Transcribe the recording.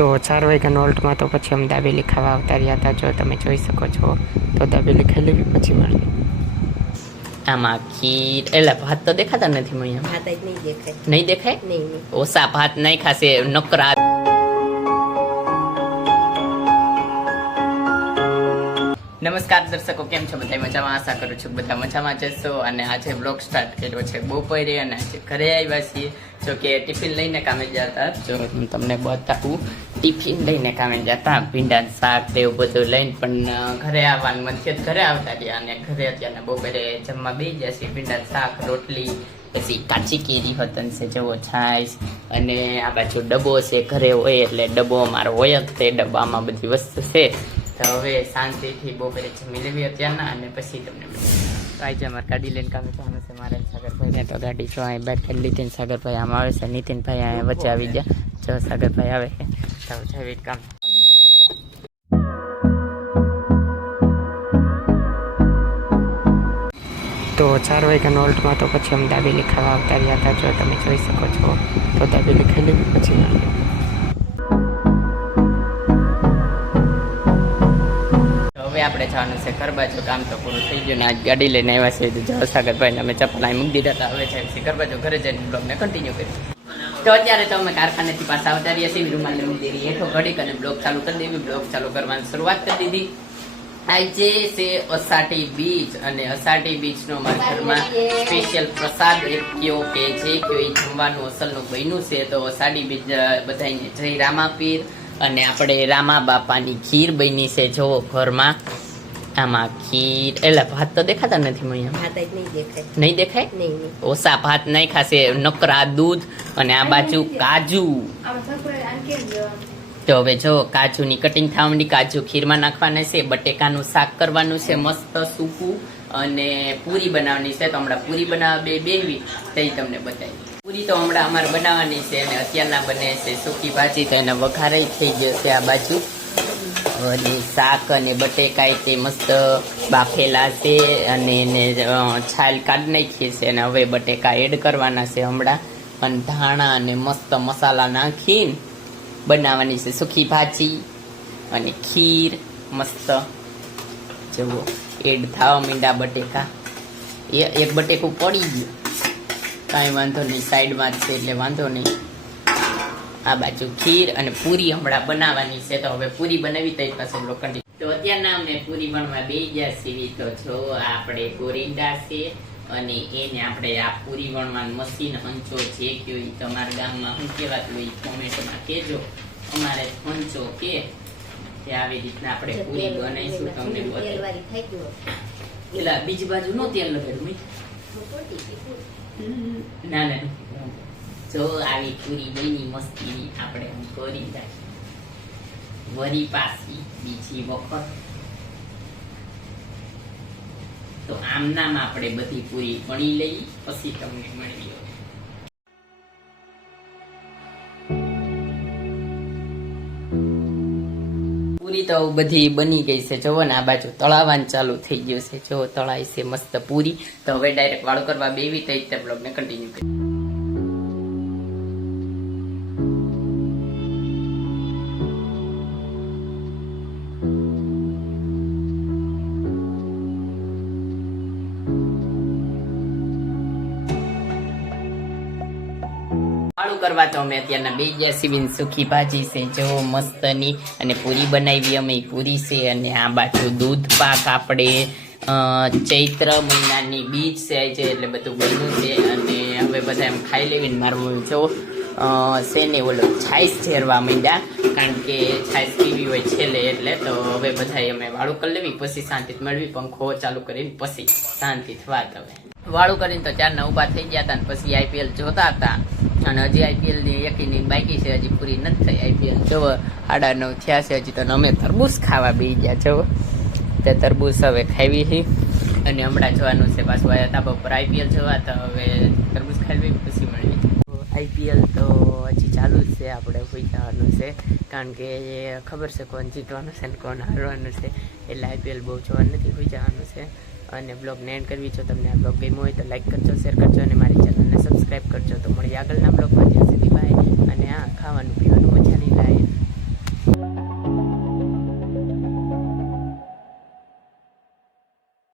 તો 4 વાગ્યાનો ઓલ્ટમાં તો પછી અમે દાબેલી ખાવા આવતા રહ્યા હતા. જો તમે જોઈ શકો છો તો દાબેલી ખાઈ લેવી પછી મળીએ. આમાં ખીર એટલે ભાત તો દેખાતા નથી મને. ભાત જ નહીં દેખાય. નહીં દેખાય? નહીં. ઓછા ભાત નહીં ખાશે નકરા. નમસ્કાર દર્શકો, કેમ છો બધા? મજામાં? આશા કરું છું બધા મજામાં જશો. અને આજે બ્લોગ સ્ટાર્ટ કર્યો છે બપોરે અને આજે ઘરે આવ્યા છીએ. જો કે ટિફિન લઈને કામે જતા. જો હું તમને બતાવું, ટિફિન લઈને કામે જતા, ભીંડા શાક એવું બધું લઈને, પણ ઘરે આવવાનું મન થયું, ઘરે આવતા રહ્યા. અને ઘરે અત્યારે બપોરે જમવા બેસી ગયા છીએ. ભીંડા શાક, રોટલી, પછી કાચી કેરી હોતન છે, જેવો છાશ, અને આ બાજુ ડબ્બો છે. ઘરે હોય એટલે ડબ્બો અમારો હોય જ, તે ડબ્બામાં બધી વસ્તુ છે. તો હવે શાંતિથી બપોરે જમી લેવી અત્યારના, અને પછી તમને આજે અમારે ગાડી લઈને કામે જવાનું છે. મારે સાગરભાઈને તો ગાડી જો અહીં બેઠ કરી લીધી ને સાગરભાઈ આમ આવે છે. નીતિનભાઈ અહીંયા વચ્ચે આવી ગયા. જો સાગરભાઈ આવે છે તો જવી કામ. તો 4 વાગ્યાનો ઓલ્ટમાં તો પછી અમે દાબેલી ખાવા આવતા રહ્યા હતા. જો તમે જોઈ શકો છો તો દાબેલી ખાઈ લેવી પછી મળીએ. હવે આપણે જવાનું છે ઘર બાજુ. કામ તો પૂરું થઈ ગયું ને આજ ગાડી લઈને આવ્યા છે. તો જવા સાગરભાઈને અમે ચપ્પલ અહીં મૂકી દીધા હતા. હવે જાય છે ઘર બાજુ. ઘરે જઈને બ્લોગને કન્ટિન્યુ કરીએ. તો અત્યારે તો અમે કારખાનેથી પાછા આવતા રહ્યા છીએ. રૂમાલને મૂકી દીધી હેઠો ઘડીક અને બ્લોગ ચાલુ કરી દેવી. બ્લોગ ચાલુ કરવાની શરૂઆત કરી દીધી. આજે છે અષાઢી બીજ, અને અષાઢી બીજનો અમારા ઘરમાં સ્પેશિયલ પ્રસાદ કયો કે જે કયો એ જમવાનું અસલનું બન્યું છે. તો અષાઢી બીજ બધાને જય રામાપીર. અને આપણે રામા બાપાની ખીર બની છે. જો ઘરમાં આમાં ખીર એટલે ભાત તો દેખાતા નથી મને. ભાત જ નહીં દેખાય. નહીં દેખાય? નહીં. ઓછા ભાત નહીં ખાશે નકરા દૂધ. અને આ બાજુ કાજુ. તો હવે જો કાજુની કટિંગ થવા માંડી. કાજુ ખીરમાં નાખવાના છે. બટેકાનું શાક કરવાનું છે મસ્ત સૂકું, અને પૂરી બનાવવાની છે. તો હમણાં પૂરી બનાવવા બેહવી તે તમને બતાવી. પૂરી તો હમણાં અમારે બનાવવાની છે, અને અત્યારના બને છે સૂકી ભાજી. તો એને વઘારાઈ થઈ ગયો છે આ બાજુ. અને શાક અને બટેકા તે મસ્ત બાફેલા છે, અને એને છાલ કાઢી નાખીએ છે. અને હવે બટેકા એડ કરવાના છે હમણાં, અને ધાણા અને મસ્ત મસાલા નાખીને બનાવવાની છે સૂકી ભાજી. અને ખીર મસ્ત જુઓ એડ થવા માંડ્યા બટેકા. એક બટેકું પડી ગયું, કાંઈ વાંધો નહીં, સાઈડમાં જ છે એટલે વાંધો નહીં. આ બાજુ ખીર અને પૂરી હમણાં બનાવવાની છે. તો હવે પૂરી બનાવી તો પાસે લોખંડી. તો અત્યારના અમે પૂરી બનવા બે ગયા છીએ. તો જો આપણે ગોરિંડા છે, અને એને આપણે આ પૂરી વણવાનું મશીન હંચો જે કયો એ તમારા ગામમાં શું કહેવાતું હોય કોમેન્ટમાં કહેજો. અમારે હંચો કે આવી રીતના આપણે પૂરી બનાવીશું. તમને પેલા બીજી બાજુ નો તેલ લગાડ્યું ના ના. જો આવી પૂરી બની મસ્તી આપણે કરી રાખી વરી પાછી બીજી વખત. તો આમ નામ આપણે બધી પૂરી વણી લઈ પછી તમને મળીએ. પૂરી તો બધી બની ગઈ છે. જોવો ને આ બાજુ તળાવાનું ચાલુ થઈ ગયું છે. જો તળાય છે મસ્ત પૂરી. તો હવે ડાયરેક્ટ વાળો કરવા બેવી તો તે બ્લોગને કન્ટિન્યુ કરી. કરવા તો અમે અત્યારના બે ગયા સીવીને સૂકી ભાજી છે જો મસ્તની, અને પૂરી બનાવી અમે પૂરી છે. અને આ બાજુ દૂધ પાક આપણે ચૈત્ર મહિનાની બીજ છે એટલે બધું બન્યું છે. અને હવે બધા એમ ખાઈ લેવીને મારું જો છે ને ઓલો છાશ ઝેરવા માંડ્યા, કારણ કે છાશ પીવી હોય છેલ્લે એટલે. તો હવે બધા અમે વાળું કરી લેવી પછી શાંતિ મળવી, પંખો ચાલુ કરીને પછી શાંતિ વાત. હવે વાળું કરીને તો 4 ઉભા થઈ ગયા હતા, અને પછી આઈપીએલ જોતા હતા. અને હજી આઈપીએલ ની યકીની બાકી છે, હજી પૂરી નથી થઈ આઈપીએલ. જો 9:30 થયા છે હજી. તો અમે તરબૂચ ખાવા બેસી ગયા. જો તે તરબૂચ હવે ખાવી છે, અને હમણાં જવાનું છે પાછું ધાબા ઉપર આઈપીએલ જોવા. તો હવે તરબૂચ ખાવી પછી મળવી. આઈપીએલ તો હજી ચાલુ જ છે, આપણે હોઈ જવાનું છે, કારણ કે ખબર છે કોણ જીતવાનું છે ને કોણ હારવાનું છે. એટલે આઈપીએલ બહુ જોવાનું નથી, હોઈ જવાનું છે. અને બ્લોગને એન્ડ કરવી છો. તમને આ બ્લોગ ગમ્યો હોય તો લાઈક કરજો, શેર કરજો, અને મારી ચેનલને સબસ્ક્રાઈબ કરજો. તો મળી આગળના બ્લોગમાં. જ્યાં સુધી બાય. અને આ ખાવાનું પીવાનું મજા